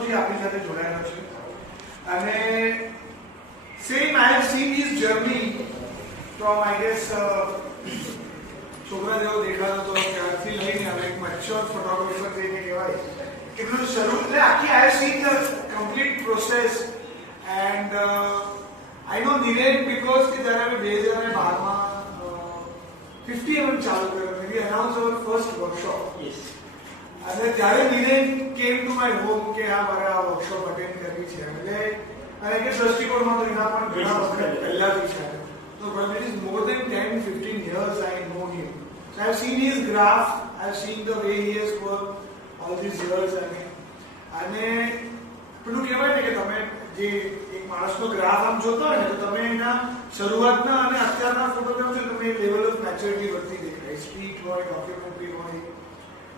વર્ષોથી આપણી સાથે જોડાયેલો છે અને same I have seen his journey from I guess છોકરા જેવો દેખાતો હતો ત્યારથી લઈને હવે એક મેચ્યોર ફોટોગ્રાફર જઈને કહેવાય એટલું શરૂ એટલે આખી I have seen the complete process and I know Niren because કે જ્યારે અમે 2012માં 50 mm ચાલુ કર્યો we announce our first workshop અને ત્યારે Niren came to my home કે આ મારે આ વર્કશોપ અટેન્ડ કરવી છે એટલે અને કે દ્રષ્ટિકોણમાં તો એના પણ ઘણા વખત પહેલાથી છે So but it is more than 10-15 years I know him. So I have seen his graph, I have seen the way he has worked all these years. અને પેલું કહેવાય ને કે તમે જે એક માણસનો ગ્રાફ આમ જોતો હોય ને તો તમે એના શરૂઆતના અને અત્યારના ફોટોગ્રાફ છે તમે લેવલ ઓફ મેચ્યોરિટી વધતી દેખાય સ્ટ્રીટ હોય ડોક્યુમેન્ટરી હોય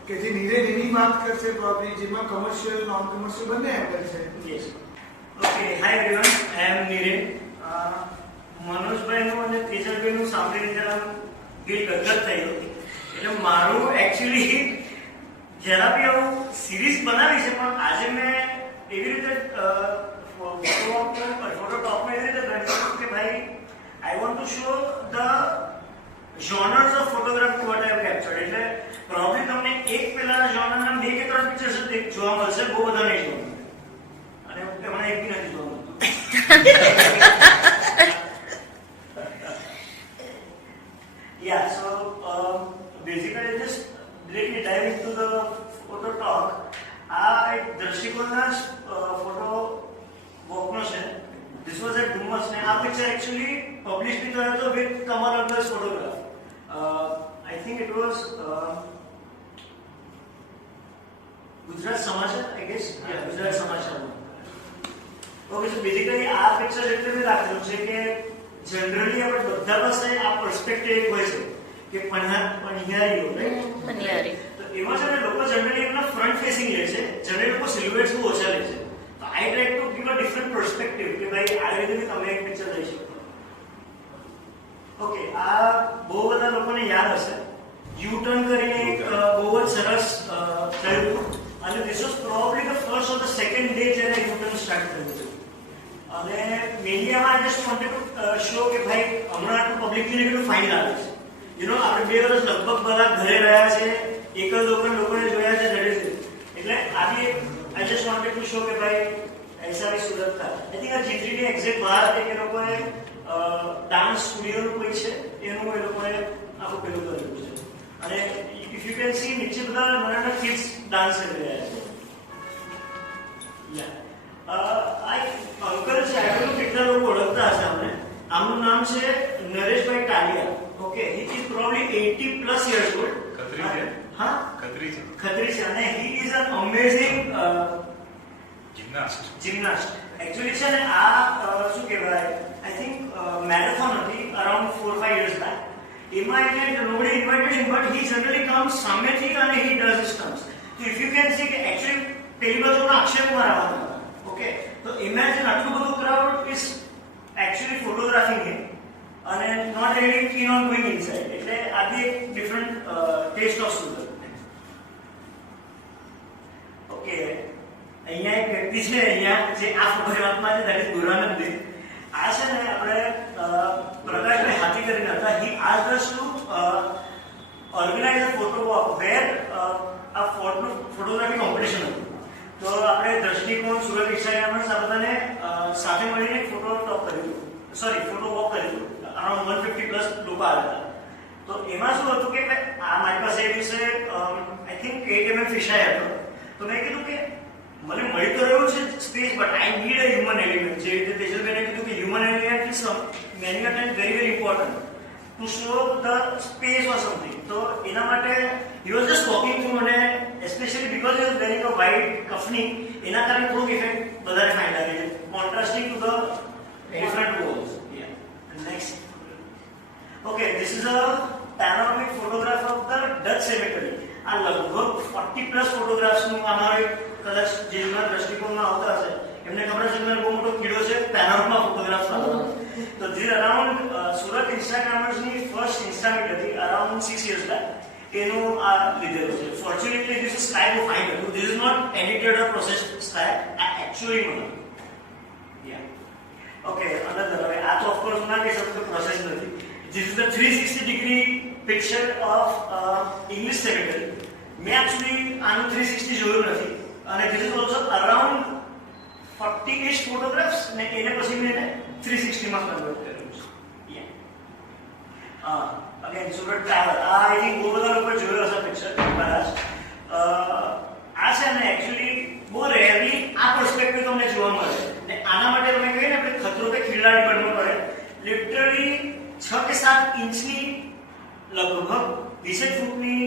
કે જે નિરેન એની વાત કરશે પ્રોબ્લી જેમાં કમર્શિયલ નોન કમર્શિયલ બંને એંગલ છે. Yes okay hi everyone I am Niren. મનોજભાઈનું અને તેજલભાઈનું સાંભળીને જરા દિલ ગદગદ થઈ ગયું. એટલે મારું એકચ્યુઅલી જરા બી આવું સિરીઝ બનાવી છે પણ આજે મેં એવી રીતે ફોટોટોપમાં એવી રીતે ગણ્યું કે ભાઈ I want to show the genres of photography what I have captured. એટલે પ્રોબ્લી તમને એક પેલા જોનરના 2 કે 3 પિક્ચર્સ જોવા મળશે, બહુ બધા નહીં જોવા મળે અને મને એક બી નથી જોવા મળતું. Yeah, so basically just let me dive into the photo talk. એક દ્રષ્ટિકોણના ફોટો વોકનો છે. This was at Dumas ને આ પિક્ચર એકચ્યુઅલી પબ્લિશ બી થયો હતો વિથ કમલ અગર્સ photograph. I think it was Gujarat Samachar I guess. Yeah, Gujarat સમાચારમાં. Okay, so basically આ પિક્ચર એટલે મેં રાખેલું છે કે જનરલી આપણે બધા પાસે આ પર્સપેક્ટિવ હોય છે કે પણિયારીઓ રાઈટ. તો એમાં છે ને લોકો જનરલી એમના ફ્રન્ટ ફેસિંગ લે છે, જનરલી લોકો સિલ્યુએટ્સ બહુ ઓછા લે છે. તો આઈ try to give a different perspective કે ભાઈ આ રીતે બી તમે એક પિક્ચર લઈ શકો. ઓકે, આ બહુ બધા લોકોને યાદ હશે યુ ટર્ન કરીને એક બહુ જ સરસ થયું હતું અને this was probably the first or the second day જ્યારે યુ ટર્ન સ્ટાર્ટ થયું હતું. અને મીડિયામાં જસ્ટ વોન્ટેડ ટુ શો કે ભાઈ હમણાં આટલું પબ્લિકલી કેટલું ફાઇન આવે છે. યુ નો આપણે 2 વર્ષ લગભગ બધા ઘરે રહ્યા છે, એક જ લોકોને જોયા છે દરેક. એટલે આજે I just wanted to show કે ભાઈ ऐसा भी सूरत था. आई थिंक આ G3 ની એક્ઝેક્ટ બહાર એક એ લોકોએ ડાન્સ સ્ટુડિયોનું કોઈ છે એનું એ લોકોએ આખું પેલું કર્યું છે. અને ઇફ યુ કેન સી નીચે બધા નાના કિડ્સ ડાન્સ કરી રહ્યા છે. આ અંકલ છે, આ લોકો કેટલા લોકો ઓળખતા હશે અમને. આમનું નામ છે નરેશભાઈ Kalia. Okay, he is probably 80 plus years old. Khatri છે. હા, ખત્રી છે અને he is an amazing gymnast. Actually છે ને આ શું કહેવાય આઈ થિંક મેરેથોન હતી અરાઉન્ડ 4-5 years બેક. એમાં એટલે nobody invited him but he generally comes સામેથી અને હી ડઝ હિઝ સ્ટન્ટ્સ. તો ઇફ યુ કેન સી કે એકચ્યુઅલી પેલી બાજુના અક્ષય કુમાર આવવાના હતા. ઓકે, તો ઇમેજિન આટલું બધું crowd is actually photographing him અને not really keen on going inside. એટલે આ બી એક different taste of Surat. Okay, અહીંયા એક વ્યક્તિ છે અહીંયા જે આ ફોટોગ્રાફમાં છે, દેટ ઇઝ ગુરાનંદ. આ છે ને આપણે પ્રકાશભાઈ હાથી કરીને હતા. He asked us to organise a photo walk where આ ફોટોગ્રાફી કોમ્પિટિશન હતું. તો આપણે દ્રષ્ટિકોણ સુરત ઇન્સ્ટાગ્રામર્સ આ બધાને સાથે મળીને ફોટો ટોપ કર્યું, સોરી ફોટો વોક કર્યું. અરાઉન્ડ 150 પ્લસ લોકો આવ્યા હતા. તો એમાં શું હતું કે આ મારી પાસે એ દિવસે આઈ થિંક 8 mm ફિશાય હતો. તો મેં કીધું કે મને મળી તો રહ્યું છે space but I need a human element. જે રીતે તેજલભાઈને કીધું કે human element is many a time very important to show the space or something. તો એના માટે he was just walking through અને specially because he was wearing a white kafni એના કારણે થોડુંક ઇફેક્ટ વધારે ફાઇન લાગે છે contrasting to the different walls. Next. Okay, this is a panoramic photograph of the Dutch સેમેટરી. આ લગભગ 40 પ્લસ ફોટોગ્રાફ્સનું અમારો કદાચ જેના દ્રષ્ટિકોણમાં આવતા હશે એમને ખબર છે કે બહુ મોટો કીડો છે પેનોરામા ફોટોગ્રાફ વાળો. તો જે અરાઉન્ડ સુરત ઇન્સ્ટાગ્રામર્સની ફર્સ્ટ ઇન્સ્ટા મીટ હતી અરાઉન્ડ 6 years બેક એનું આ લીધેલું છે. ફોર્ચ્યુનેટલી ધીસ ઇઝ સ્કાય બહુ ફાઇન હતું. This is not edited or processed sky. આ એકચ્યુઅલી માં ઓકે અનધર. હવે આ તો ઓફકોર્સ ના કે સબ પ્રોસેસ નથી. This is the 360 degree picture of English secretary. મેં એકચ્યુઅલી આનું 360 જોયું નથી અને this is also around 40-ish photographs ને એને પછી મેં 360 માં કન્વર્ટ કર્યું છે. Again Surat tower. આ આઈ થિંક બહુ બધા લોકો જોયો હશે પિક્ચર કદાચ. આ છે ને એકચ્યુઅલી બહુ રેરલી આ પર્સપેક્ટિવ તમને જોવા મળે ને આના માટે તમે કહીએ ને આપણે ખતરો કે ખિલાડી બનવું પડે. લિટરલી 6 કે 7 ઇંચની લગભગ 20 ફૂટની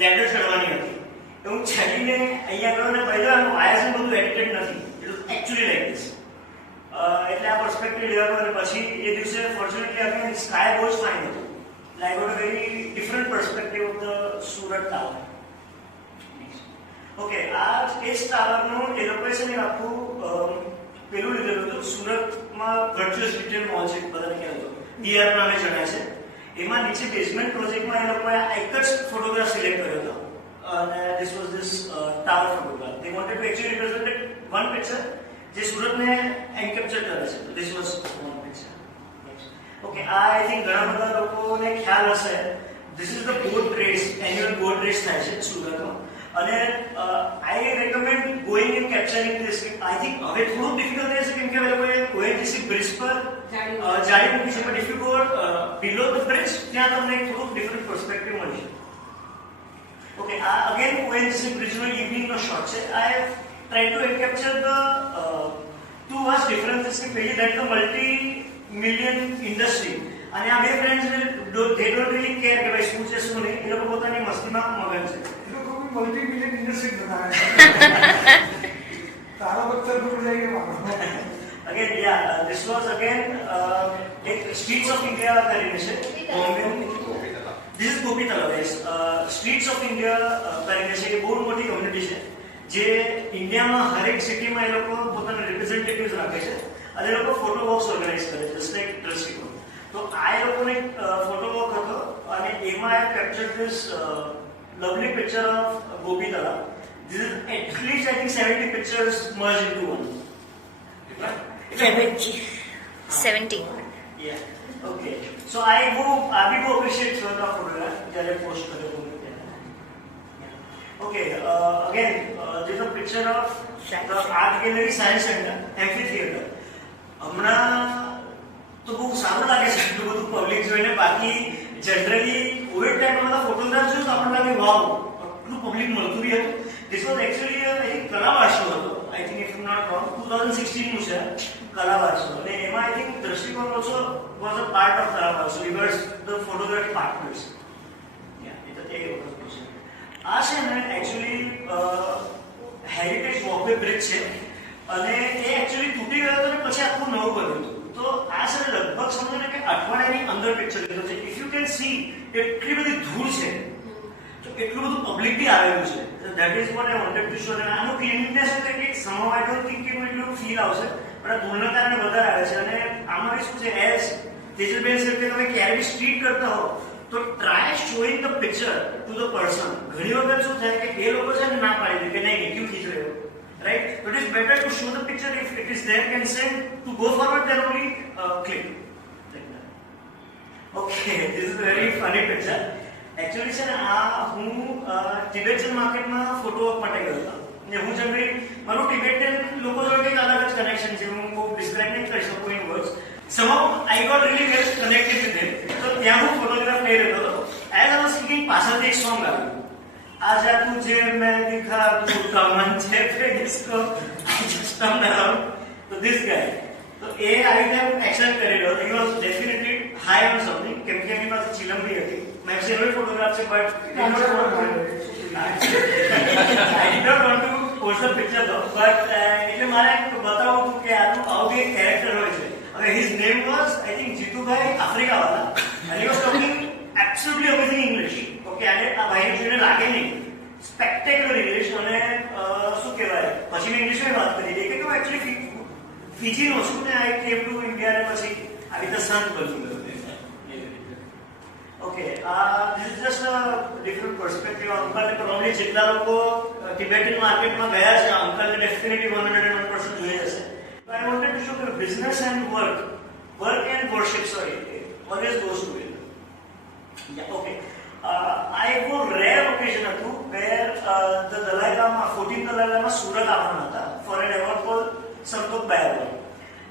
લેડર ચડવાની હતી. હું ચડીને અહીંયા ગયો ને પહેલા વાયર્સ બધું એડિટેડ નથી. It was actually like this. એટલે આ પર્સપેક્ટિવ લેવાનો અને પછી એ દિવસે ફોર્ચ્યુનેટલી આપણે સ્કાય બહુ જ ફાઇન હતું. Like got a very different perspective of the Surat tower. Okay આ એ જ ટાવરનું એ લોકોએ છે ને આખું પેલું લીધેલું હતું. સુરતમાં વર્ચ્યુઅલ રિટેલ મોલ છે બધાને ખ્યાલ હતો. ટીઆર નામે જણાય છે. એમાં નીચે બેઝમેન્ટ પ્રોજેક્ટમાં એ લોકોએ એક જ ફોટોગ્રાફ સિલેક્ટ કર્યો હતો અને this was this tower photograph. They wanted to actually represent one picture જે સુરતને એન્કેપ્ચર કરે છે. This was one picture. Okay આ આઈ થિંક ઘણા બધા લોકોને ખ્યાલ હશે. This is the boat race. Annual boat race થાય છે સુરતમાં અને I recommend going and capturing this. I think હવે થોડું ડિફિકલ્ટ રહેશે કેમ કે હવે લોકોએ ઓએનજીસી બ્રિજ પર જાળી મૂકી છે. But if you go below the bridge ત્યાં તમને થોડુંક ડિફરન્ટ પર્સપેક્ટિવ મળશે. ઓકે આ અગેન ઓએનજીસી બ્રિજનો ઇવનિંગનો શોટ છે. I have try to capture the two vast differences કે પહેલી that the multi million industry અને આ બે friends they don't really care કે ભાઈ શું છે શું નહીં. એ લોકો પોતાની મસ્તીમાં મગન છે. મલ્ટી મિલિયન ઇન્ડસ્ટ્રી બનાવે તારા બચ્ચા દૂર જઈને મારો. Again, yeah, this was again એક Streets of India કરીને છે Bombay. This is Gopi Talab. Streets of India કરીને છે. એ બહુ મોટી કોમ્યુનિટી છે જે ઇન્ડિયામાં હરેક સિટીમાં એ લોકો પોતાના રિપ્રેઝેન્ટેટિવ્સ રાખે છે અને એ લોકો ફોટો વોક્સ ઓર્ગેનાઇઝ કરે છે જસ્ટ લાઈક દ્રષ્ટિકોણ. તો આ એ લોકોને ફોટો વોક હતો અને એમાં આઈ કેપ્ચર્ડ this lovely picture of Gopi Talab. This is at least I think 70 pictures merged into one. 70. Yeah. Okay. So I go appreciate your photograph. Jare post kare ho. Okay. Again, this is a picture of the Art Gallery Science Center, Amphitheater. હમણાં તો બહુ સારું લાગે છે એટલું બધું public જોઈને. બાકી જનરલી કોવિડ ટાઈમમાં બધા ફોટોગ્રાફ જોયું તો આપણને લાગે વાવ આટલું પબ્લિક મળતું બી હતું. This was actually I think Kalavarso હતો. I think if not wrong 2016 નું છે કલાવારસો અને એમાં I think Drishtikon also was a part of Kalavarso. We were the photography partners. એ તો તે વખત છે. આ છે ને એકચ્યુઅલી હેરિટેજ વોકવે બ્રિજ છે અને એ એકચ્યુઅલી તૂટી ગયો હતો ને પછી આખું નવું બન્યું હતું. તો આ છે લગભગ સમજો ને કે અઠવાડિયાની અંદર પિક્ચર લીધો છે. ઇફ યુ કેન સી એટલી બધી ધૂળ છે તો એટલું બધું પબ્લિક બી આવેલું છે. That is what I wanted to show. અને આનું ક્લીનનેસ હતું કે સમો આઈ ડોન્ટ થિંક કે એટલું ફીલ આવશે પણ આ ધૂળના કારણે વધારે આવે છે. અને આમાં શું છે એઝ તેજલબેન સર કે તમે ક્યારે બી સ્ટ્રીટ કરતા હો તો try showing the picture to the person. ઘણી વખત શું થાય કે એ લોકો છે ને ના પાડી દે કે નહીં ક્યું ખીચ રહ્યો. Right? So it is better to show the picture if it is there and send to go forward then only click. Like that. Okay, this is a very funny picture. Actually છે ને આ હું ટિબેટન માર્કેટમાં photo walk માટે ગયો હતો. ને હું જનરલી મારું ટિબેટન લોકો જોડે કંઈક અલગ જ કનેક્શન છે. હું બહુ ડિસ્ક્રાઇબ નહીં કરી શકું in words. somehow I got really well connected with them. તો ત્યાં હું ફોટોગ્રાફ લઈ રહ્યો હતો. એઝ આઈ વોઝ સિંગિંગ પાછળથી એક સોંગ આવ્યું. आजा तुझे मैं दिखा दूं कमन छे पे इसको just turn around to this guy. तो ये आई टाइम एक्शन करेलो. He was definitely high on something. કેમ કે એની પાસે ચિલમ બી હતી. મેં સેવલ ફોટોગ્રાફ છે but I did not want to post the picture though. But એટલે મારે બતાવવું હતું કે આનું આવું બી એક કેરેક્ટર હોય છે. હવે his name was I think Jitubhai Africa વાળા and he was talking absolutely amazing English. Okay અને આ ભાઈને જોઈને લાગે નહીં સ્પેક્ટેક્યુલર ઇંગ્લિશ. અને શું કહેવાય પછી મેં ઇંગ્લિશમાં વાત કરી હતી કે હું એકચ્યુઅલી ફિજીનો છું ને આઈ કેમ ટુ ઇન્ડિયા ને પછી આવી રીતે સંત બની ગયો. Okay Okay, this is just a different perspective. Uncle probably જેટલા લોકો ટિબેટન માર્કેટમાં ગયા છે, અંકલને ડેફિનેટલી 101% જોઈ હશે. But I wanted to show that business and work and worship, sorry, always goes together. Yeah, okay. આ એક બહુ રેર ઓકેઝન હતું where the Dalai Lama, 14th Dalai Lama Surat આવવાના હતા for an award called Santokba award.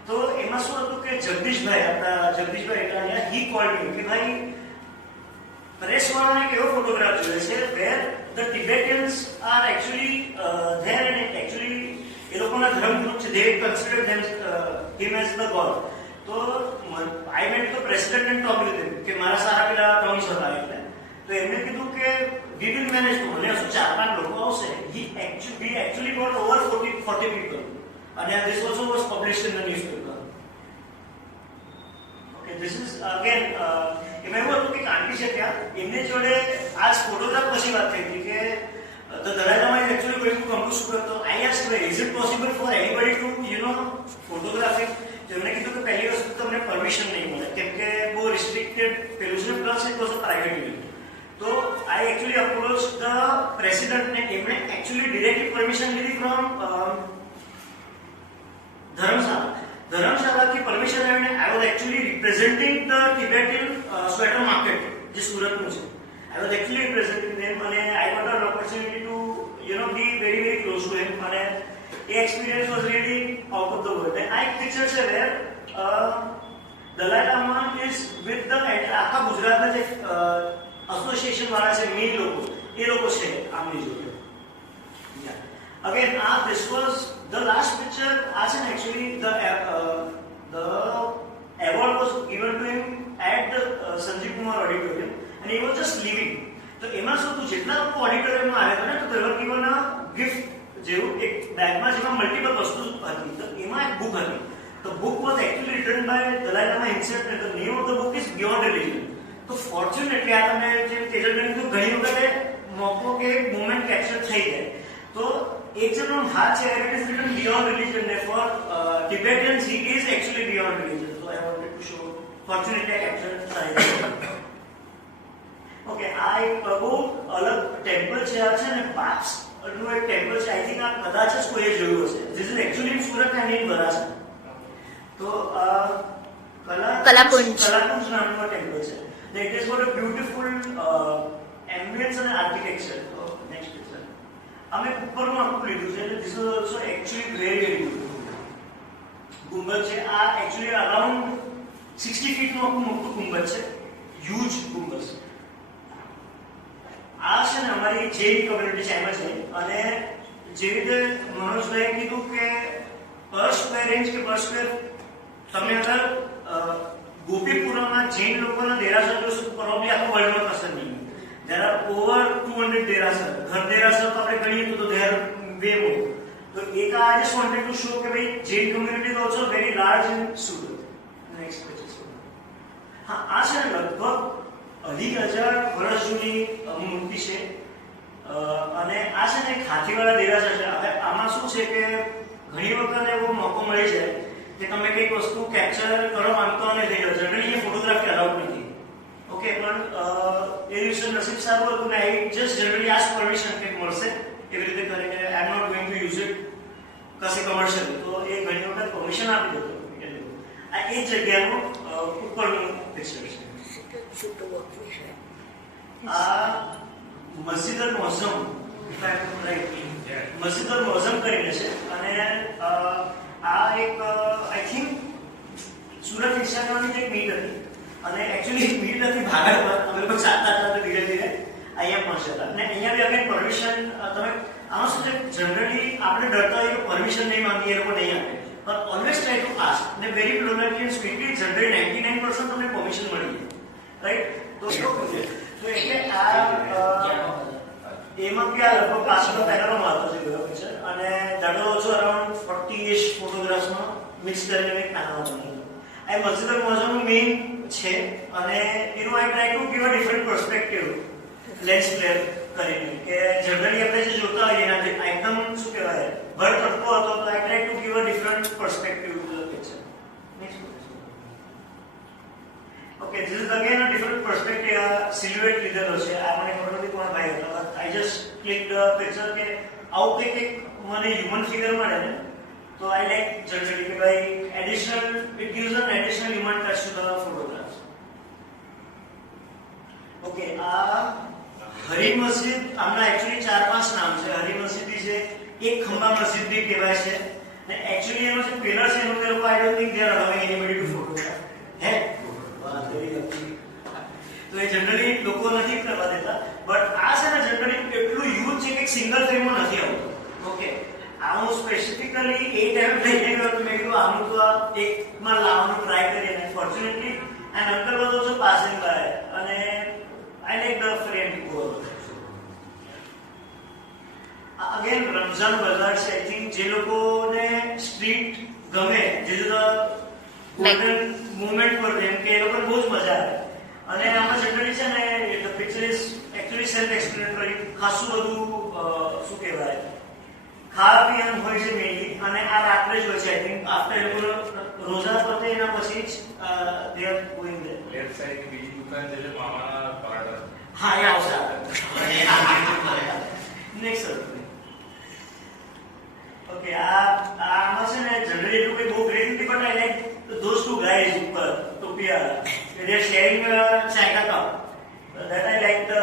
તો એમાં શું હતું કે જગદીશભાઈ એકલાનિયા he called me કે ભાઈ પ્રેસ વાળાને એક એવો ફોટોગ્રાફ જોઈએ છે where the Tibetans are actually there and actually એ લોકોના ધર્મગુરુ છે, they consider him as the god. તો I went to the president and talked with him કે મારા સારા પેલા ટર્મ્સ હતા એટલે તો એમણે કીધું કે we will manage to મને શું 4-5 લોકો આવશે. we actually got over 40 people and this also was published in the newspaper. Okay, this is again એમાં એવું હતું કે આંટી છે ત્યાં એમની જોડે આ ફોટોગ્રાફ પછી વાત થઈ હતી કે the Dalai Lama is actually going to come to Surat. So I asked her, is it possible for anybody to photograph it? તો એમણે કીધું કે પહેલી વસ્તુ તમને પરમિશન નહીં મળે કેમ કે બહુ રિસ્ટ્રિક્ટેડ પેલું છે, plus it was a private event. તો I actually approached the president ને એમણે actually directly permission લીધી from ધર્મશાળાથી પરમિશન આવીને I was actually representing the Tibetan sweater market જે સુરતનું છે. I was actually representing them and I got an opportunity to be very very close to him and the experience was really out of the world. And I pictured where Dalai Lama is with the આખા ગુજરાતના જે association વાળા છે main લોકો છે આમની જોડે. Again, this was the last picture. As in actually the award was given to him at the Sanjeev Kumar Auditorium and he was just leaving. તો એમાં શું હતું જેટલા લોકો ઓડિટોરિયમમાં આવ્યા હતા ને તો they were given a gift જેવું એક બેગમાં જેમાં મલ્ટિપલ વસ્તુ હતી. તો એમાં એક બુક હતી. The book was actually written by Dalai Lama himself and the name of the book is Beyond Religion. તો ફોર્ચ્યુનેટલી આ તમે જે તેજલબેન કીધું ઘણી વખતે મોકો કે મોમેન્ટ કેપ્ચર થઈ જાય. તો એક જણનો હાથ છે it is written Beyond Religion and for Tibetans he is actually beyond religion. So I wanted to show fortunately I captured that. Okay, આ એક બહુ અલગ ટેમ્પલ છે આ છે ને પાપ્સ નું એક ટેમ્પલ છે. આઈ થિંક આ કદાચ જ કોઈએ જોયું હશે. This is actually in Surat and in Varasan. તો કલાકુંજ નામનું ટેમ્પલ છે. It has got a beautiful ambience and architecture. So next picture. અમે ઉપરનું આખું લીધું છે. This is also actually very very beautiful. ગુંબજ છે આ actually around 60 feet નું આખું મોટું ગુંબજ છે. Huge ગુંબજ. આ છે ને અમારી જૈન કમ્યુનિટી છે એમાં છે અને જે રીતે મનોજભાઈએ કીધું કે પર સ્ક્વેર ઇંચ કે પર સ્ક્વેર તમે અગર ગોપીપુરામાં જૈન લોકોના દેરાસર જોશો પ્રોબ્લી આખા વર્લ્ડમાં કશે નહીં. There are over 200 દેરાસર. ઘર દેરાસર તો આપણે ગણીએ તો they are way more. તો એક I just wanted to show કે ભાઈ Jain community is also very large in Surat. Next picture. હા આ છે ને લગભગ 2,000 વર્ષ જૂની મૂર્તિ છે અને આ છે ને એક હાથીવાળા દેરાસર છે. હવે આમાં શું છે કે ઘણી વખત એવો મોકો મળી જાય કે તમે કંઈક વસ્તુ કેપ્ચર કરો માંગતો અને થઈ જાવ. જનરલી એ ફોટોગ્રાફી અલાઉડ નથી. ઓકે, પણ એ દિવસે નસીબ સારું હતું ને I just generally ask permission કે મળશે એવી રીતે કરીને I am not going to use it કશે કમર્શિયલ. તો એ ઘણી વખત પરમિશન આપી દેતો. આ એ જગ્યાનું ઉપરનું પિક્ચર છે. આ મસ્જિદ અલ મોઝમ મસ્જિદ અલ મોઝમ કરીને છે અને આ એક આઈ થિંક સુરત ઇન્સ્ટાગ્રામની એક મીટ હતી અને એકચ્યુઅલી મીટ નથી ભાગળ પર અમે લોકો ચાલતા ધીરે ધીરે અહીંયા પહોંચ્યા હતા. અને અહીંયા બી અગેન પરમિશન તમે આમાં શું છે જનરલી આપણે ડરતા હોય કે પરમિશન નહીં માંગીએ એ લોકો નહીં આપે પણ ઓલવેઝ ટ્રાય ટુ આસ્ક ને વેરી પ્લોનરલી એન્ડ સ્વીટલી જનરલી 99% તમને પરમિશન મળી જાય. રાઈટ? તો એટલે આ એમાં બી આ લગભગ પાછળનો પહેલાનો મારતો છે ગયો છે અને that was also around 40-ish ફોટોગ્રાફ્સમાં મિક્સ કરીને એક નાનો બનાવ્યો. આ મસ્જિદ અલ મોઝમનું મેઇન છે અને I try to give a different perspective lens flare કરીને કે જનરલી આપણે જે જોતા હોઈએ એનાથી એકદમ શું કહેવાય ભર તડકો હતો તો આઈ try to give a different perspective to the picture. Next. Okay, this is again a different perspective. સિલ્યુએટ લીધેલો છે. આ મને ખબર નથી કોણ ભાઈ હતા, but I just click the picture કે આવું કંઈક મને હ્યુમન ફિગર મળે ને તો આઈ લાઈક જનરલી કે ભાઈ additional it gives an additional human touch to the photographs. Okay, આ હરી મસ્જિદ આમના એકચ્યુઅલી 4-5 નામ છે. હરી મસ્જિદ છે, એક ખંભા મસ્જિદ બી કહેવાય છે, ને એકચ્યુઅલી એનો જે પિલર છે એનું લોકો I don't think they are allowing anybody to photograph. હે વાત કરી તો એ જનરલી લોકો નથી કરવા દેતા, બટ આ છે ને જનરલી એટલું યુઝ છે કે સિંગલ ફ્રેમમાં નથી આવતું. ઓકે, આ હું સ્પેસિફિકલી એ ટાઈમ લઈને ગયો તો મેં કીધું આનું તો એકમાં લાવવાનું ટ્રાય કરીએ, ને fortunately and uncle was also passing by અને I like the frame to go. Again Ramzan Bazaar છે. આઈ થિંક જે લોકોને સ્ટ્રીટ ગમે, જે ગોલ્ડન મુવમેન્ટ પર જેમ કે એ લોકોને બહુ જ મજા આવે. અને આમાં જનરલી છે ને the picture is actually self explanatory. ખાસું બધું શું કહેવાય ખાવા પીવાનું હોય છે મેઇનલી, અને આ રાત્રે જ હોય છે. આઈ થિંક આફ્ટર એ લોકો રોઝા પતે એના પછી જ they are going there. Left side બીજી દુકાન છે મામાના પરાઠા. હા, એ આવશે. નેક્સ્ટ ઓકે, આમાં છે ને જનરલી એટલું કંઈ બહુ ગ્રેટ નથી, but I like those two guys ઉપર ટોપિયા they are sharing china cup. that I like the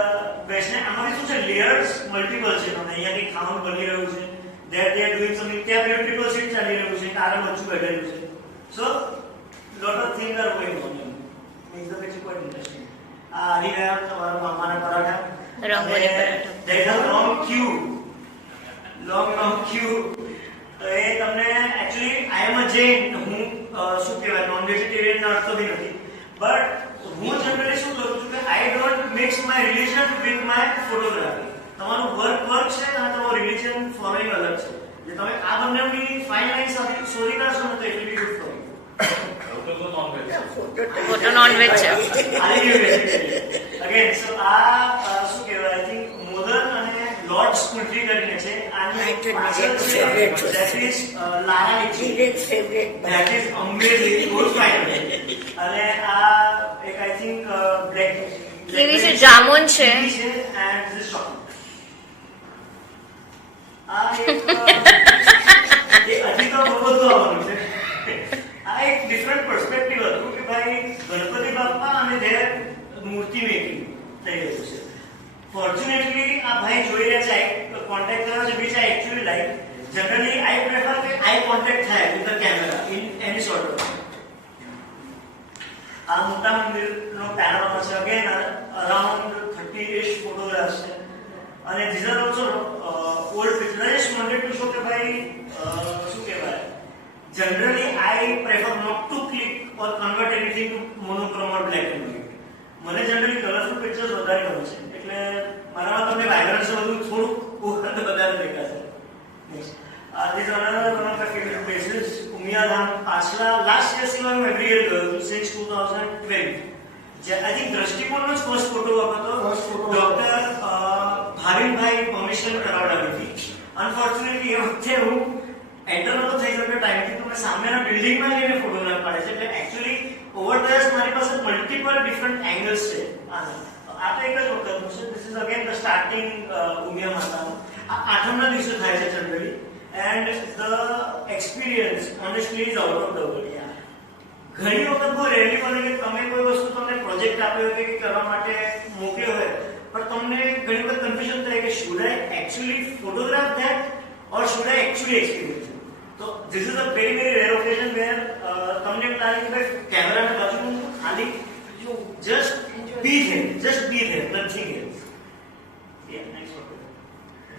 best. ને આમાં શું છે લેયર્સ મલ્ટીપલ છે. તમને અહીંયા કંઈક ખાવાનું બની રહ્યું છે, that they are doing something, ત્યાં ટ્રિપલ સીટ ચાલી રહ્યું છે, તારા બચ્ચું બેઠેલું છે. so lot of things are going on. makes the picture quite interesting. આ આવી ગયા તમારા મામાના paratha. Rangoli paratha. there is a long queue. તો એ તમને એકચ્યુઅલી આઈ એમ અ જૈન. હું શું કહેવાય નોન વેજીટેરિયન ના અર્થ બી નથી, બટ હું જનરલી શું કરું છું કે I don't mix my religion with my photography. તમારું વર્ક છે અને તમારું રિલિજન ફોલોઈંગ અલગ છે. જે તમે આ બંનેની ફાઇન લાઈન સાથે સોરી કરશો ને તો it will be good for you. Photo તો નોનવેજ છે. ફોટો નોનવેજ છે. અગેન સો આ શું કહેવાય આઈ થિંક મોદન અને લોર્ડ્સ કુલ્ફી કરીને છે. આની that is Lara lychee. that is amazing, good fine. અને આ એક આઈ થિંક બ્લેક કેવી છે જામુન છે and this chocolate. આ એક એ હજી તો બહુ બધું આવવાનું છે. આ એક ડિફરન્ટ પર્સપેક્ટિવ હતું કે ભાઈ ગણપતિ બાપ્પા અને their મૂર્તિ મેકિંગ થઈ રહ્યું છે. ફોર્ચ્યુનેટલી આ ભાઈ જોઈ રહ્યા છે, કોન્ટેક્ટ કર્યો છે, which I actually like. Generally I prefer કે આઈ કોન્ટેક્ટ થાય with the camera in any sort of. આ મોટા મંદિરનો પેનોરામા છે. અગેન અરાઉન્ડ 30-ish ફોટોગ્રાફ્સ છે, અને these are also old pictures. I just wanted to show કે ભાઈ શું કહેવાય generally I prefer not to click or convert anything to monochrome or black and white. મને જનરલી કલરફુલ પિક્ચર્સ વધારે ગમે છે, એટલે મારામાં તમને વાઇબ્રન્સ બધું થોડુંક વધારે દેખાશે. Next this is another one of my favorite places, Umiyadham. પાછલા લાસ્ટ યર સિવાય હું એવરી યર ગયો છું સિન્સ 2012. જે આઈ થિંક દ્રષ્ટિકોણનો જ ફર્સ્ટ ફોટો હતો. ડોક્ટર ભાવિનભાઈ પરમિશન કરાવડાવી હતી. અનફોર્ચ્યુનેટલી એ વખતે હું એન્ટર નતો થઈ શક્યો ટાઈમથી, તો મેં સામેના બિલ્ડિંગમાં જઈને ફોટોગ્રાફ પાડે છે. એટલે એકચ્યુઅલી ઓવર ધ યર્સ મારી પાસે મલ્ટિપલ ડિફરન્ટ એંગલ્સ છે. આ તો એક જ વખતનું છે. This is again the starting Umiya માતાનું. આ આઠમના દિવસે થાય છે generally, and the experience honestly is out of the world. ઘણી વખત બહુ રેરલી બને કે તમે કોઈ વસ્તુ તમને પ્રોજેક્ટ આપ્યો હોય કે કરવા માટે મોકલ્યો હોય, પણ તમને ઘણી વખત કન્ફ્યુઝન થાય કે should I actually photograph that or should I actually experience it? So this is a very rare occasion where તમને એમ લાગે કે ભાઈ કેમેરાને બાજુમાં ખાલી just be there, nothing else. Yeah, next photo.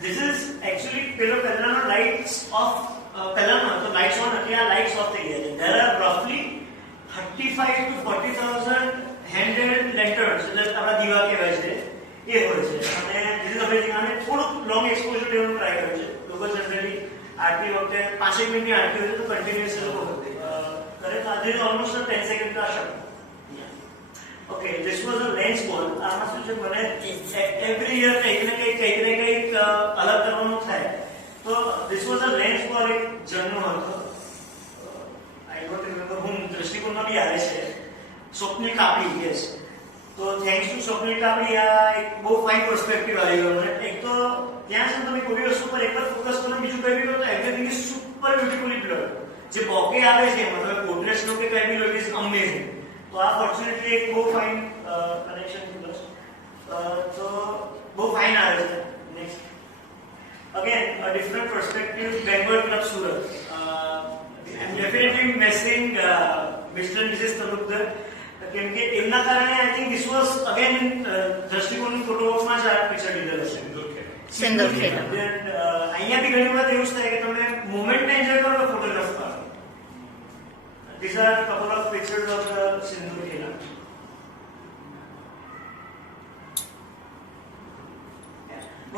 This is actually પહેલાનો lights off. પહેલાનો તો lights on હતી, આ lights off થઈ ગયા છે. There are roughly 35 to 40,000 handheld lanterns, એટલે આપણા દીવા કહેવાય છે, એ હોય છે. અને this is amazing. આને થોડુંક લોંગ એક્સપોઝર લેવાનું ટ્રાય કર્યું છે. લોકો જનરલી આરતી વખતે 5 મિનિટની આરતી હોય તો કન્ટિન્યુઅસ લોકો કરે. તો this is almost a 10 second का shot. Okay, this was a lens ball. આમાં શું છે, મને every year કંઈક ને કંઈક અલગ કરવાનું થાય. તો this was a lens ball એક જણનો હતો. I don't remember whom. દ્રષ્ટિકોણમાં બી આવે છે સ્વપ્નિલ કાપડી. yes. તો તો થેન્ક્સ ટુ સ્વપ્નિલ આપણી આ એક બહુ ફાઇન પર્સપેક્ટિવ આવી ગયો મને. એક તો ત્યાં છે તમે કોઈ વસ્તુ પર એકવાર ફોકસ કરો, બીજું કઈ બી કરો તો એવરીથિંગ ઇઝ સુપર બ્યુટીફુલી બ્લર્ડ. જે બોકે આવે છે મતલબ પોર્ટ્રેટ્સ નો કે કઈ બી લો ઇઝ અમેઝિંગ. તો આ ફોર્ચ્યુનેટલી એક બહુ ફાઇન કનેક્શન પ્લસ તો બહુ ફાઇન આવે છે. Next again a different perspective, Bengal Club Surat. I'm definitely missing Mr. and Mrs. Talukdar. કેમ કે એમના કારણે I think this was again દ્રષ્ટિકોણની ફોટોગ્રાફમાં જ આ પિક્ચર લીધેલો છે. સિંદૂર ખેલ. અહીંયા બી ઘણી વખત એવું જ થાય કે તમે મોમેન્ટને એન્જોય કરો તો ફોટોગ્રાફ કરો. These are a couple of pictures of the Sindoor Khela.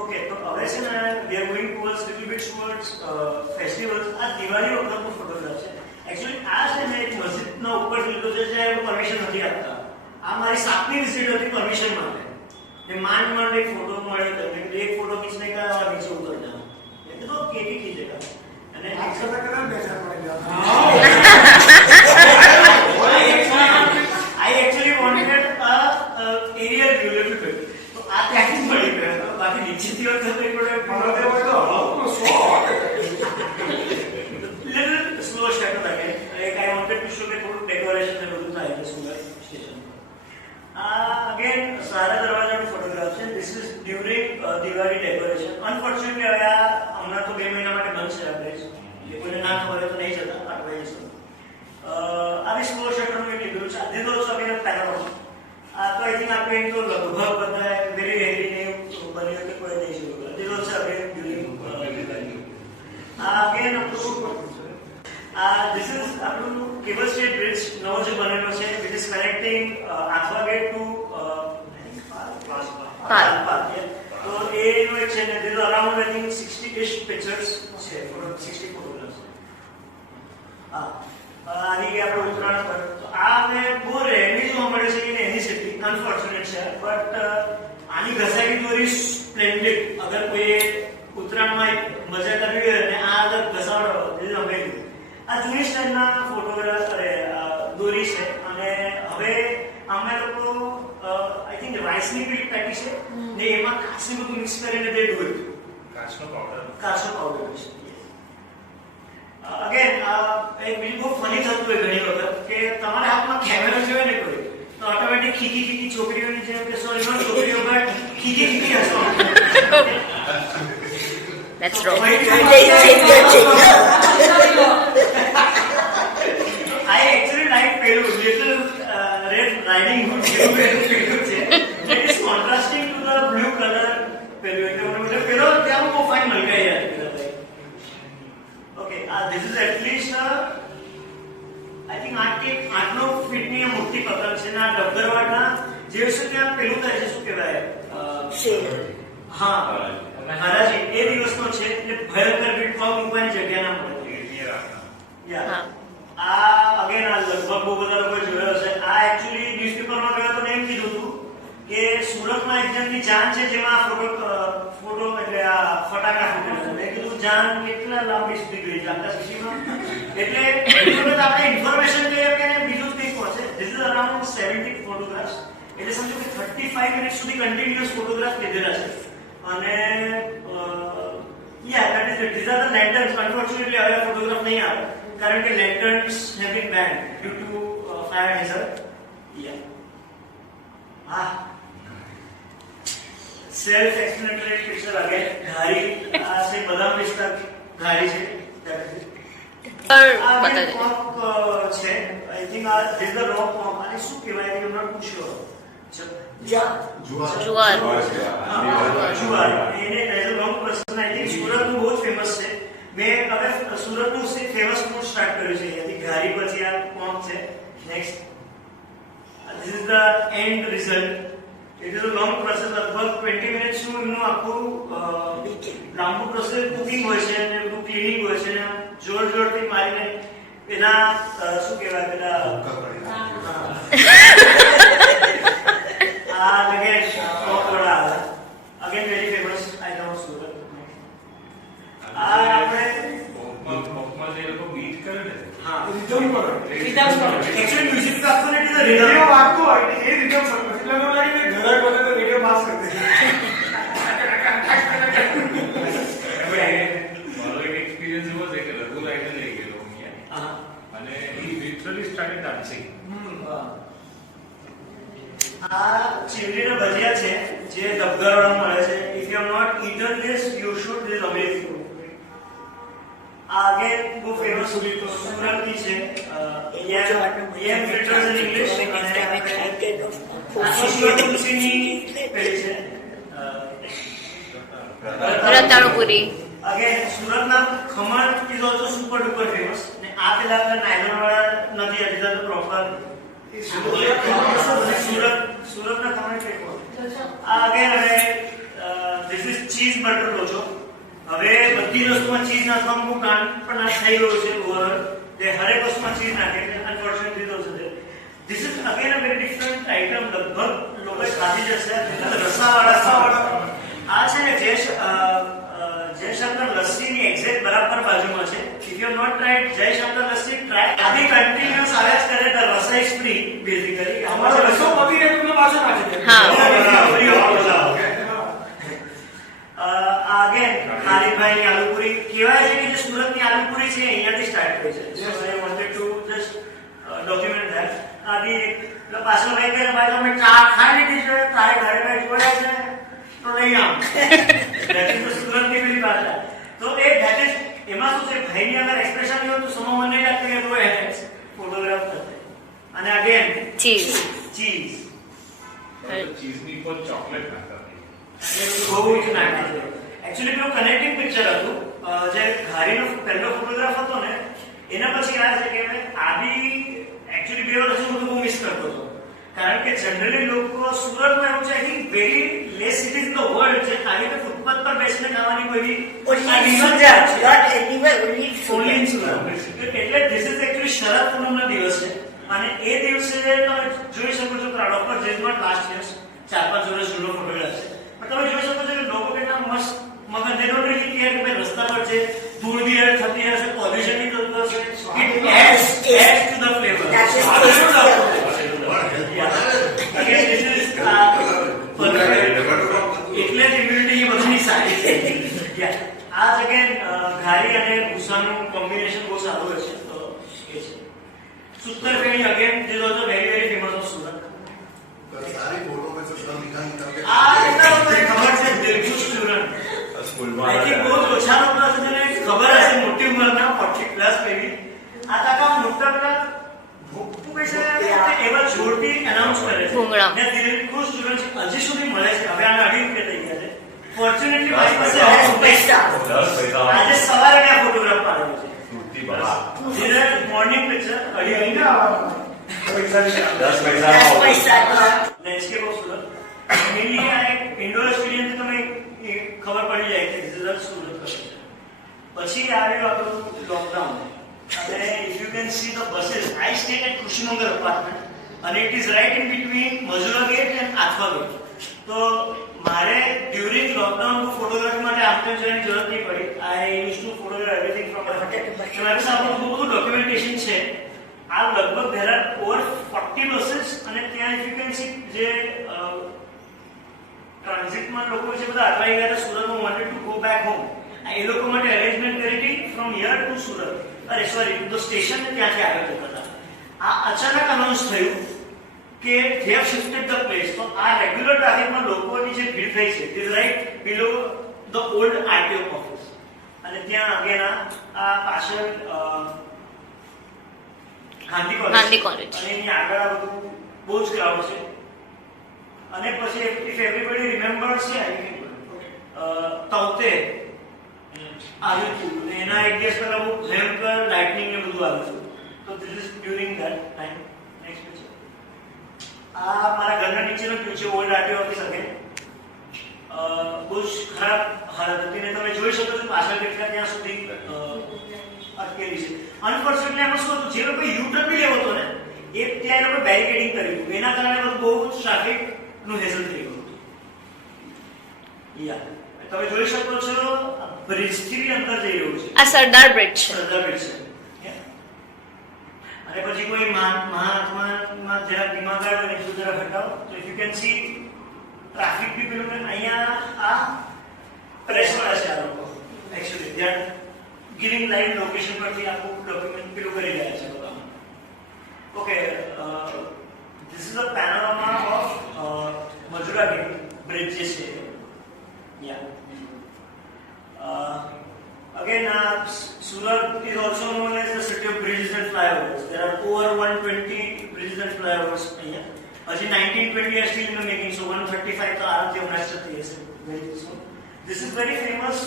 Okay, તો હવે છે ને we are going towards little bit towards festivals. આ દિવાળી વખતનો ફોટોગ્રાફ છે. એકચ્યુઅલી આ છે ને એક મસ્જિદના ઉપર લીધો છે જે પરમિશન નથી આપતા. આ મારી 7મી વિઝિટ હતી પરમિશન માટે. ને માંડ એક ફોટો મળ્યો તો મેં એક ફોટો ખીંચને કા और नीचे उतर जाना. ये तो केक ही खींचेगा. અને આ કરતા કરતા બેસા પડી જાવ. I actually wanted a aerial view little bit. તો આ ત્યાંથી જ મળી ગયો. બાકી નીચેથી વખત એક મને તો હોય તો હલકો શોટ. little slow shot લાગે. like I wanted to show કે થોડું ડેકોરેશન ને બધું થાય છે સુંદર સ્ટેશન. again સારા દરવાજાનો ફોટોગ્રાફ છે. this is during Diwali decoration. unfortunately હવે આ હમણાં તો 2 મહિના માટે બંધ છે આપણે. એ કોઈને ના ખબર હોય તો નહીં જતા અટવાઈ જશે. આવી સ્લો શટરનું એક લીધું છે. This also again a panorama. આ તો આઈ થિંક આપણે તો લગભગ બધા વેરી હેરી ને બની કે કોઈ નહીં જોયું. This also again during again this is આપણું કેબલ સ્ટેટ બ્રિજ નવો જે બનેલો છે which is connecting Athwa gate to park. તો એનો એક છે ને this around I think 60-ish pictures છે, 60 photographs. આવી ગયા આપણે ઉત્તરાયણ પર. તો આ મેં બહુ રેરલી જોવા મળે છે કે એની સિટી અનફોર્ચ્યુનેટ છે બટ આની ઘસાઈ દોરી સ્પ્લેન્ડિડ. અગર કોઈ ઉત્તરાયણમાં મજા કરવી હોય અને આ અગર ઘસાડો એટલે અમે આ જૂની સ્ટાઇલના ફોટોગ્રાફ દોરી છે. અને હવે અમે લોકો આઈ થિંક રાઈસની પીટ પેટી છે ને એમાં કાચનું બધું મિક્સ કરીને દે ડુ ઇટ. કાચનો પાવડર છે. અગેન એક બીજું બહુ ફની થતું હોય ઘણી વખત કે તમારા હાથમાં કેમેરો જોવે ને કોઈ તો ઓટોમેટિક ખીકી છોકરીઓની જેમ કે સોરી નોટ છોકરીઓ બટ ખીકી હસો. That's wrong. I actually like પેલું little red riding hood જેવું પેલું છે. It is contrasting to the blue color પેલું એટલે મને પેલો ત્યાં બહુ ફાઇન મલકાઈ યાર. Okay, this is at least I think 8 ફીટની મોટી પતંગ છે ને આ ડબદરવાડના જે છે ત્યાં પેલું થાય છે શું કહેવાય હા હરાજી એ દિવસનો છે એટલે ભયંકર ભીડ પગ મૂકવાની જગ્યા ના મળે. આ અગેન આ લગભગ બહુ બધા લોકો જોયો છે. આ એકચ્યુઅલી ન્યૂઝપેપરમાં ગયો તો એમ કીધું હતું કે સુરતમાં એક જણની જાન છે જેમાં ફોટો એટલે આ ફટાકા ફૂટેલા. મેં કીધું જાન કેટલા લાંબી સુધી ગઈ છે આખા સિટીમાં. એટલે આપણે ઇન્ફોર્મેશન લઈએ કે બીજું જ કંઈક પહોંચે. This is around 70 photographs. એટલે સમજો કે 35 મિનિટ સુધી કન્ટિન્યુઅસ ફોટોગ્રાફ લીધેલા છે. અને yeah, that is it. These are the lanterns. Unfortunately, હવે ફોટોગ્રાફ નહીં આવે કારણ કે lanterns have been banned due to fire hazard. Yeah. Self explanatory picture again. ઘારી આ છે બદામ પિસ્તા ઘારી છે. આ છે આઈ થિંક આ this is the rock form. આને શું કહેવાય કે હમણાં પૂછ્યો જુવાર. એને as a long person I think સુરતનું બહુ ફેમસ છે. મેં હવે સુરતનું ફેમસ ફૂડ સ્ટાર્ટ કર્યું છે અહીંયાથી ઘારી પછી આ કોમ છે. Next this is the and result. It is a long process. લગભગ 20 મિનિટ્સનું એમનું આખું લાંબુ પ્રોસેસ કુકિંગ હોય છે અને બધું ક્લિનિંગ હોય છે અને જોરથી મારીને એના શું કહેવાય પેલા again very famous item of Surat. આપણે મોકમાં જે લોકો બીટ કરે ને રિધમ પર actually music factor it is a radio rhythm. વાગતું હોય એ રિધમ પર એટલે મને એવું લાગે કે ઘરે બોલે તો વિડીયો પાસ કરી દે. મારો એક એક્સપિરિયન્સ એવો છે કે રઘુ લાઈને લઈ ગયેલો અહીંયા હા. અને he literally started dancing. આ ચીવડીના ભજીયા છે જે ધબધરવાળા મળે છે. If you have not eaten this you should. This amazing. આગે બહુ ફેમસ સુરતની છે. એમ ફિલ્ટર્સ ઇન ઇંગ્લિશ તુલસીની પેલી છે રતાળુપુરી. અગેન સુરતના khaman is also super duper famous. ને આ પેલા નાયલોન વાળા નથી હજી તો પ્રોપર સુરતના ખમણ ફેમસ. આ અગેન હવે ધીસ ઇઝ ચીઝ બટર લોચો. હવે બધી વસ્તુમાં ચીઝ નાખવાનું બહુ પણ થઈ ગયું છે ઓવરઓલ. તે હરેક વસ્તુમાં ચીઝ નાખે છે. અનફોર્ચ્યુનેટલી તો છે. This is again a very different item. લગભગ લોકો ખાધી જશે રસાવાળા. આ છે ને જયશંકર લસ્સીની એક્ઝેક્ટ બરાબર બાજુમાં છે. If you not tried Jayshankar lassi try. આની કન્ટિન્યુઅસ આવ્યા જ કરે તો રસા ઇઝ ફ્રી બેઝિકલી. અમારો રસો પતી રહ્યો તમને પાછો નાખે છે. હા. અગેન ખાલીભાઈની આલુપુરી કહેવાય છે કે જે સુરતની આલુપુરી છે અહીંયાથી સ્ટાર્ટ થઈ છે. So I wanted to just document that. આની પાછળ ભાઈ કહે ભાઈ તમે ચા ખાઈ લીધી છે તારે ઘરે કઈ જોયા છે તો લઈ આવ. ધેટ ઇઝ ધ સુરતની પેલી ભાષા. તો એ ધેટ ઇઝ એમાં શું છે ભાઈની અગર એક્સપ્રેશન લ્યો તો સમો મને નહીં લાગતું કે તો એ ફોટોગ્રાફ થશે. અને અગેન ચીઝ. ચીઝ ચીઝની ઉપર ચોકલેટ નાખવાની. બહુ જ નાખે છે. એકચ્યુઅલી પેલું કનેક્ટિંગ પિક્ચર હતું. જે ઘારીનો પહેલો ફોટોગ્રાફ હતો ને એના પછી આ છે કે મેં આદિ એકચ્યુઅલી 2 વર્ષ હું બહુ મિસ કરતો હતો. કારણ કે જનરલી લોકો સુરતમાં એવું છે કે very less cities in the world છે આવી રીતે ફૂટપાથ પર બેસીને ખાવાની કોઈ ઓનલી ઇન સુરત. એટલે ધીસ ઇઝ એકચ્યુઅલી શરદ પૂનમનો દિવસ છે. અને એ દિવસે તમે જોઈ શકો છો ક્રાઉડ પર જેમાં લાસ્ટ યર્સ 4-5 વર્ષ જૂનો ફોટોગ્રાફ છે. પણ તમે જોઈ શકો છો કે લોકો કેટલા મસ્ત મગર દે ડોન્ટ રીલી કેર કે ભાઈ રસ્તા પર છે ધૂળ બી થતી હશે પોલ્યુશન બી થતું હશે. It adds to the flavour. એટલે જ ઇમ્યુનિટી બધાની સારી છે. આ જગ્યાએ ઘારી અને ભૂસાનું કોમ્બિનેશન બહુ સારું હોય છે. તો એ છે sutarfeni again this also very very famous of Surat. सारी फोटो में सब निकाल करके આ એટલા મને ખબર છે દિલખુશ સ્ટુડન્ટ. આઈ થિંક બહુ ઓછા લોકો હશે જેને ખબર હશે મોટી ઉંમરના 40 પ્લસ મેબી. આ કાકા મોટા પેલા ભૂખું પૈસા એવા જોરથી એનાઉન્સ કરે છે. ભૂંગળા. ને દિલખુશ સ્ટુડન્ટ હજી સુધી મળે છે. હવે આના 2.5 રૂપિયા થઈ ગયા છે. ફોર્ચ્યુનેટલી મારી પાસે પૈસા આજે સવારે મેં ફોટોગ્રાફ પાડેલો છે. જેને morning picture 2.5 landscape of Surat. Mainly આ એક ઇન્ડોર સ્ટેડિયમથી તમે ખબર પડી જાય કે સુરત સુરત છે. પછી આવ્યું આપણું લોકડાઉન. અને if you can see the buses I stay at Krishnanagar apartment અને it is right in between Majura gate and Athwa gate. તો મારે ડ્યુરિંગ લોકડાઉન ફોટોગ્રાફી માટે આમ તેમ જવાની જરૂર નહીં પડી. I use to photograph everything from my hotel. મારી પાસે આપણું બહુ બધું ડોક્યુમેન્ટેશન છે. આ લગભગ there are over 40 બસીસ. અને ત્યાં ઇફ યુ કેન સી જે ટ્રાન્ઝિટમાં લોકો છે બધા અટવાઈ ગયા હતા સુરતમાં wanted to go back home. એ લોકો માટે અરેન્જમેન્ટ કરી હતી ફ્રોમ હિયર ટુ સુરત. અરે સોરી ટુ ધ સ્ટેશન ને ત્યાંથી આગળ જતા હતા. આ અચાનક અનાઉન્સ થયું કે they have shifted the place. તો આ રેગ્યુલર ટ્રાફિકમાં લોકોની જે ભીડ થઈ છે is right below the old RTO office. અને ત્યાં અગેન આ પાછળ ગાંધી કોલેજ. અને એની આગળ આ બધું બહુ જ ક્રાઉડ છે. અને પછી ઇફ એવરીબડી રિમેમ્બર્સ છે તવતે આવ્યું હતું. એના એક દિવસ પહેલા બહુ ભયંકર લાઇટનિંગ ને બધું આવ્યું હતું. તો this is during that time. Next picture. આ મારા ઘરના નીચેનો વ્યૂ છે ઓલ્ડ આરટીઓ ઓફિસ. અગેન બહુ જ ખરાબ હાલત હતી. ને તમે જોઈ શકો છો પાછળ કેટલા ત્યાં સુધી અટકેલી છે. અનફોર્ચ્યુનેટલી એમાં શું હતું જે લોકો યુટર્ન બી લેવો હતો ને એ ત્યાં એ લોકો બેરિકેડિંગ કર્યું હતું. એના કારણે બહુ ટ્રાફિક નું હેઝલ થઈ ગયું. યા તમે જોઈ શકો છો બ્રિજ થી અંદર જઈ રહ્યું છે. આ સરદાર બ્રિજ છે. સરદાર બ્રિજ છે. અને પછી કોઈ મહાત્મામાં જરા દિમાગ આવે ને બીજું તરફ હટાવો તો if you can see traffic be પેલું અહીંયા આ પ્રેસ વાળા છે આ લોકો actually they are giving live location પરથી આખું ડોક્યુમેન્ટ પેલું કરી રહ્યા છે બધા. Okay, this is a panorama of Majura bridge જે છે. Again, Surat is also known as the city of bridges and flyovers. There are over 120 bridges and flyovers here. Actually, 1920 are still in the making, so 135 to Aram Devnashti is very soon. This is very famous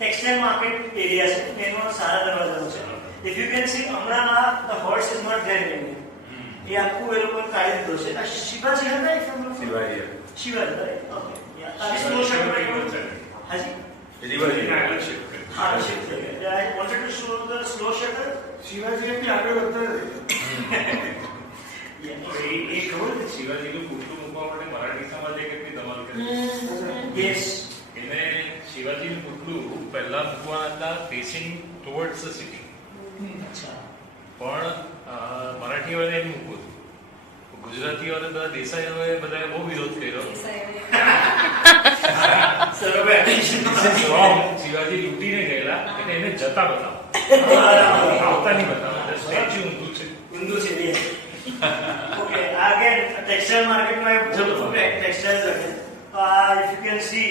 textile market area. Name of Sara Darwaza. If you can see, Amrana, the horse is not there anymore. ये आपको ये लोग काले दो से शिवाजी है ना इसमें Shivaji Shivaji right okay yeah अभी स्लो शॉट में हाँ जी शिवाजी ने आगे शिफ्ट कर हाँ शिफ्ट कर गया I wanted to show the slow shutter Shivaji भी आगे बढ़ता है એ ખબર છે શિવાજીનું પુતળું મૂકવા માટે મરાઠી સમાજે કેટલી ધમાલ કરી. yes એને શિવાજીનું પુતળું પહેલા મૂકવાના હતા ફેસિંગ ટુવર્ડ્સ ધ સિટી, अच्छा પણ મરાઠીઓને એનું મૂકવું હતું. ગુજરાતીઓને બધા દેસાઈઓએ બધાએ બહુ વિરોધ કર્યો. સર્વે attention શિવાજી લૂંટીને ગયેલા એટલે એને જતા બતાવો, આવતા નહીં બતાવો. સ્ટેચ્યુ ઊંધું છે. ઊંધું છે yes okay again textile market માં જબ textiles again if you can see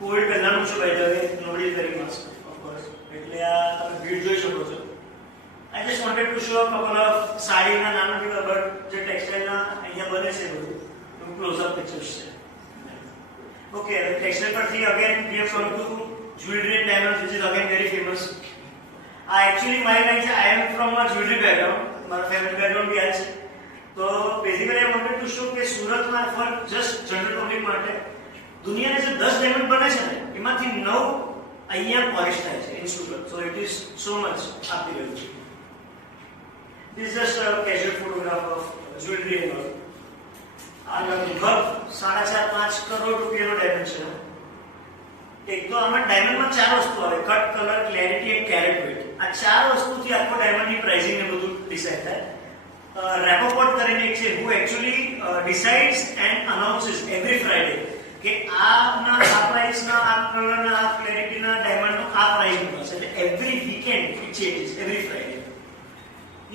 Covid પહેલાનું છે by the way nobody is wearing mask of course એટલે આ તમે ભીડ જોઈ શકો છો. I just wanted to show a couple of સાડીના નાના કેવા બટ જે ટેક્સટાઇલના અહીંયા બને છે બધું ક્લોઝ અપ પિક્ચર્સ છે. ઓકે ટેક્સટાઇલ પરથી again we have come to jewelry and diamonds which is again very famous. Actually my line છે I am from a jewelry background, મારા family background બી આ છે. તો basically I wanted to show કે સુરતમાં for just general public માટે દુનિયાના જે 10 ડાયમંડ બને છે ને એમાંથી 9 અહીંયા પોલિશ થાય છે in Surat, so it is so much આપી રહ્યું છે. This is just a casual photograph of jewelry and all. આ લગભગ 4.5 કરોડ રૂપિયાનો ડાયમંડ છે. એક તો આમાં ડાયમંડમાં 4 વસ્તુ આવે cut, colour, clarity and carat weight. આ 4 વસ્તુથી આખો ડાયમંડની પ્રાઇસિંગ ને બધું ડિસાઇડ થાય. રેપોપોર્ટ કરીને એક છે who actually decides and announces every Friday કે આના આ પ્રાઇસના આ કલરના આ ક્લેરિટીના ડાયમંડનો આ પ્રાઇસ મળશે. એટલે every weekend it changes every Friday.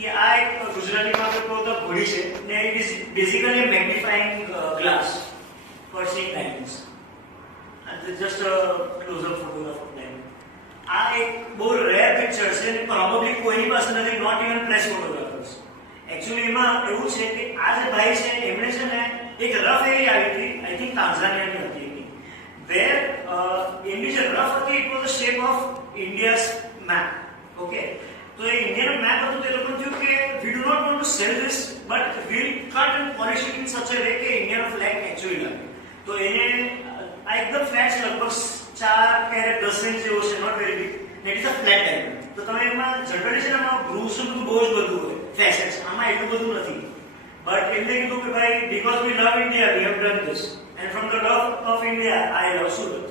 ये આ એક ગુજરાતીમાં તો કહો તો ઘોડી છે ને it is basically magnifying glass for seeing diamonds. Just a close up photograph of diamond. આ એક બહુ રેર પિક્ચર છે ને પ્રોબેબલી કોઈની પાસે નથી, not even press photographers. Actually એમાં એવું છે કે આ જે ભાઈ છે એમણે છે ને એક રફ એવી આવી હતી આઈ થિંક તાન્ઝાનિયાની હતી એની વેર એમની જે રફ હતી it was the shape of India's map. Okay તો એ ઇન્ડિયન મેપ હતું તે લોકોને થયું કે we do not want to sell this but will cut and polish it in such a way કે ઇન્ડિયન ફ્લેગ એકચ્યુઅલી લાગે. તો એને આ એકદમ ફ્લેટ છે, લગભગ 4 કેરેટ 10 ઇંચ જેવો છે, not very big. It is a flat diamond. તો તમે એમાં જનરલી છે ને એમાં ગ્રુવ્સ બધું બહુ જ બધું હોય ફેસેટ્સ, આમાં એટલું બધું નથી. બટ એમને કીધું કે ભાઈ because we love India we have done this and from the love of India I love Surat.